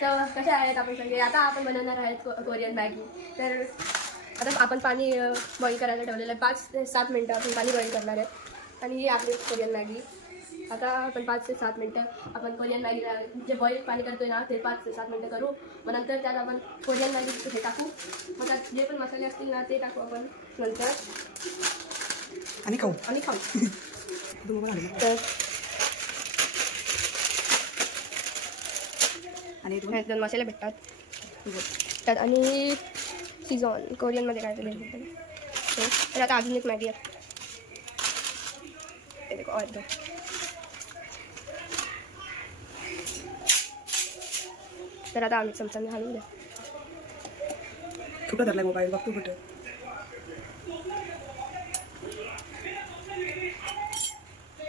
तर कशा आहेत आपण सगळे? आता आपण बनवणार आहेत कोरियन मॅगी. तर आता आपण पाणी बॉईल करायला ठेवलेलं आहे. 5 ते 7 मिनटं आपण पाणी बॉईल करणार आहे. आणि ही आपली कोरियन मॅगी. आता आपण 5 ते 7 मिनटं आपण कोरियन मॅगी जे बॉईल पाणी करतोय ना ते 5 ते 7 मिनटं करू. मग नंतर त्यात आपण कोरियन मॅगी हे टाकू. मग त्यात जे पण मसाले असतील ना ते टाकू आपण नंतर आणि खाऊ. तर आणि 2 मसाले भेटतात त्यात आणि सीझॉन कोरियनमध्ये काय तरी. तर आता अजून एक मॅगी आहे. तर आता आम्ही चमचाने घालून द्या. कुठं धरलाय मोबाईल बघ तू कुठं.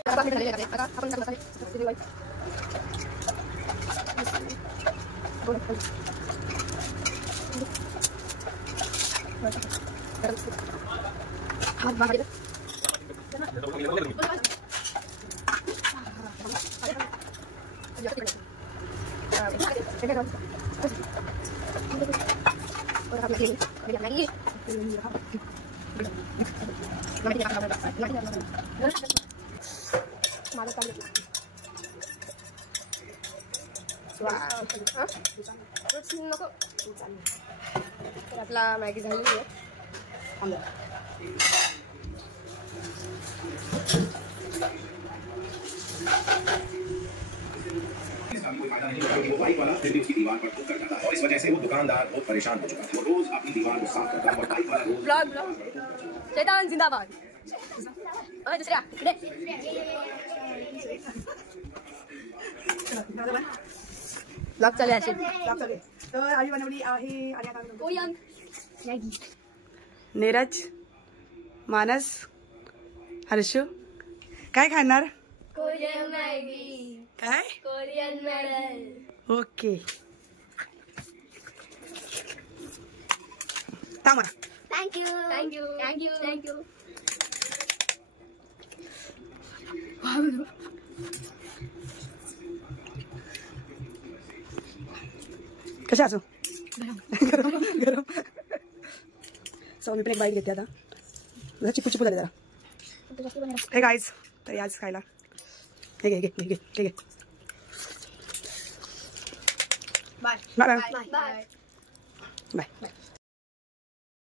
आता आपण मसाले हात बाहेर तर आपला मॅगी झालेली आहे. बाइक वाला फिर भी उसकी दीवार पर ठोकर जाता है और इस वजह से वो दुकानदार बहुत परेशान हो चुका है. वो रोज अपनी दीवार को साफ करता है और बाइक वाला रोज ब्लॉग शैतान जिंदाबाद. दुसऱ्या इकडे ब्लॉग चालू आहे. तर आम्ही बनवली आहे कोरियन मॅगी. नीरज, मानस, हर्षू काय खाणार? Korean Maggi. काय? कोरियन मॅडल. ओके थांबा. Thank you thank you thank you thank you. कशा असो गरम. सो मी पण एक बाईक घेते आता. जरा चिपू चिपू झाले जरा. हे गाईज तर आज खायला हे घे घे घे घे घे. Bye bye bye bye bye.